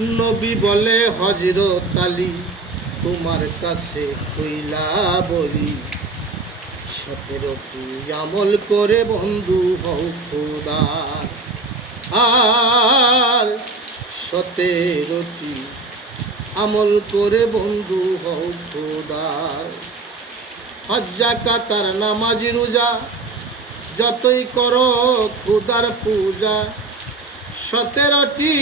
নবী বলে হযরত আলী তোমার কাছে কইলা বলি 17টি আমল করে বন্ধু হও খোদার। আর 17টি আমল করে বন্ধু হও খোদার। হজ যাকাত আর নামাজ রোজা যতই করো খোদার পূজা, 17টি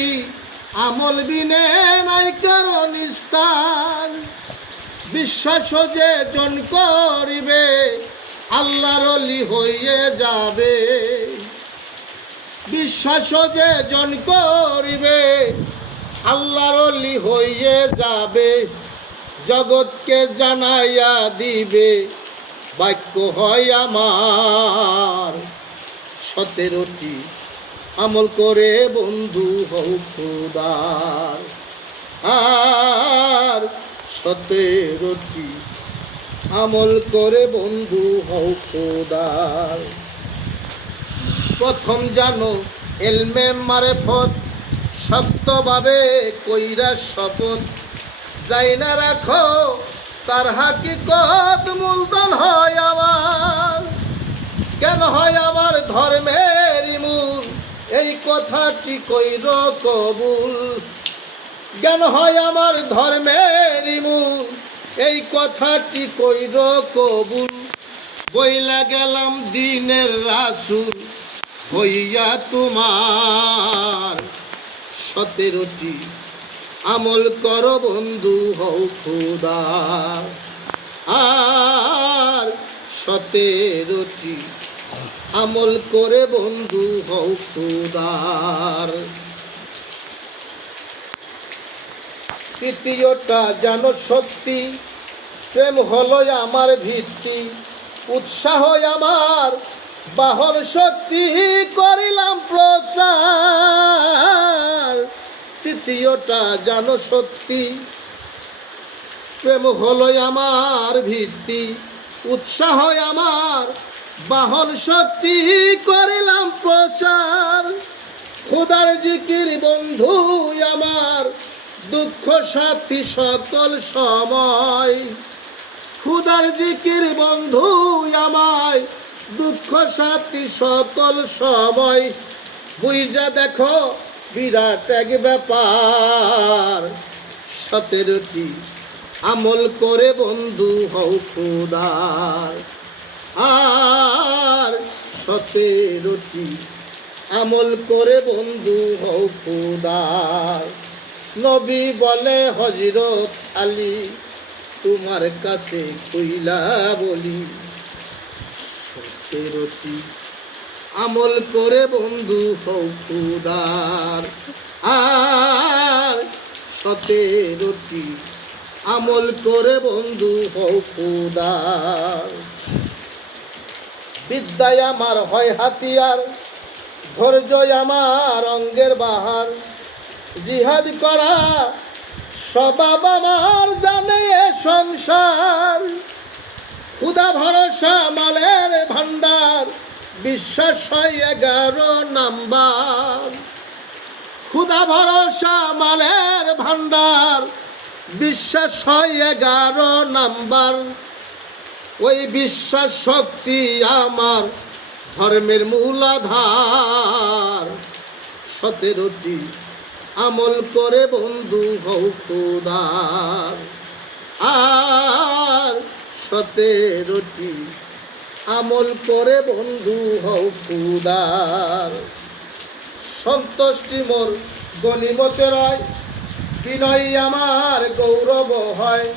আমল বিনে নাই কারো নিস্তার। বিশ্বাস যে জন করিবে আল্লাহর ওলি হইয়ে যাবে। বিশ্বাস যে জন করিবে আল্লাহর ওলি হইয়ে যাবে। জগৎকে জানাইয়া দিবে বাক্য হয় আমার। 17টি আমল করে বন্ধু হও খোদার। আর 17টি আমল করে বন্ধু হও খোদার। প্রথম জানো এলমে মারেফত, শক্তভাবে কইরা শপথ। যাই না রাখো তার হাকিকত, মূলধন হয় আমার। কেন হয় আমার ধর্মের মূল, এই কথাটি কইর কবুল। জ্ঞান হয় আমার ধর্মের মূল, এই কথাটি কইর কবুল। বইলা গেলাম দিনের রাসূল হইয়া তোমার। 17টি আমল করো বন্ধু হও খোদার। আর 17টি আমল করে বন্ধু হও খোদার। তৃতীয়টা জানো শক্তি, প্রেম হলো আমার ভিত্তি। উৎসাহ আমার বাহন শক্তি, করিলাম প্রসার। তৃতীয়টা জানো সত্যি, প্রেম হলো আমার ভিত্তি। উৎসাহ আমার বাহন শক্তি, করিলাম প্রচার। খোদার জিকির বন্ধু আমার, দুঃখ সাথী সকল সময়। খোদার জিকির বন্ধু আমায়, দুঃখ সাথী সকল সময়। বুঝা দেখো বিরাট এক ব্যাপার। 17টি আমল করে বন্ধু হও খোদার। আর 17টি আমল করে বন্ধু হও খোদার। নবী বলে হযরত আলী তোমার কাছে কইলা বলি, 17টি আমল করে বন্ধু হও খোদার। আর 17টি আমল করে বন্ধু হও খোদার। বিদ্যায় আমার হয় হাতিয়ার, ধৈর্য আমার অঙ্গের বাহার। জিহাদ করা স্বভাব আমার, জানে এ সংসার। খুদা ভরসা মালের ভান্ডার, বিশ্বাস হয় 11 নাম্বার। খুদা ভরসা মালের ভান্ডার, বিশ্বাস হয় 11 নাম্বার। ওই বিশ্বাস শক্তি আমার ধর্মের মূলাধার। 17টি আমল করে বন্ধু হও খোদার। আর 17টি আমল করে বন্ধু হও খোদার। সন্তুষ্টি মোর গনিমতে রয়, বিনয় আমার গৌরব হয়।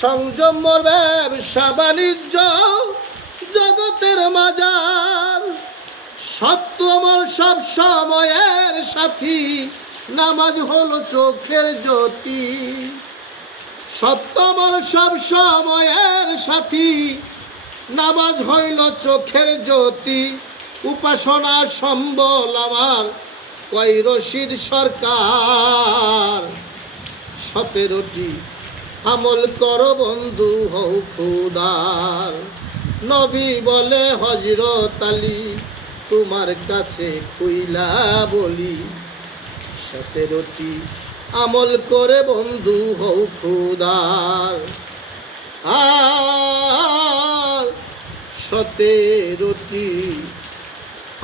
সংযম মোর ব্যবসা বাণিজ্য, জগতের মাজার। সত্য মোর সব সময়ের সাথী, নামাজ হলো চোখের জ্যোতি। সত্য মোর সব সময়ের সাথী, নামাজ হইল চোখের জ্যোতি। উপাসনা সম্বল আমার কৈরশির সরকার। 17টি আমল করো বন্ধু হও খোদার। নবী বলে হযরত আলী তোমার কাছে কইলা বলি, 17টি আমল করে বন্ধু হও খোদার। আর 17টি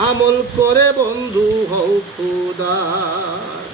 আমল করে বন্ধু হও খোদার।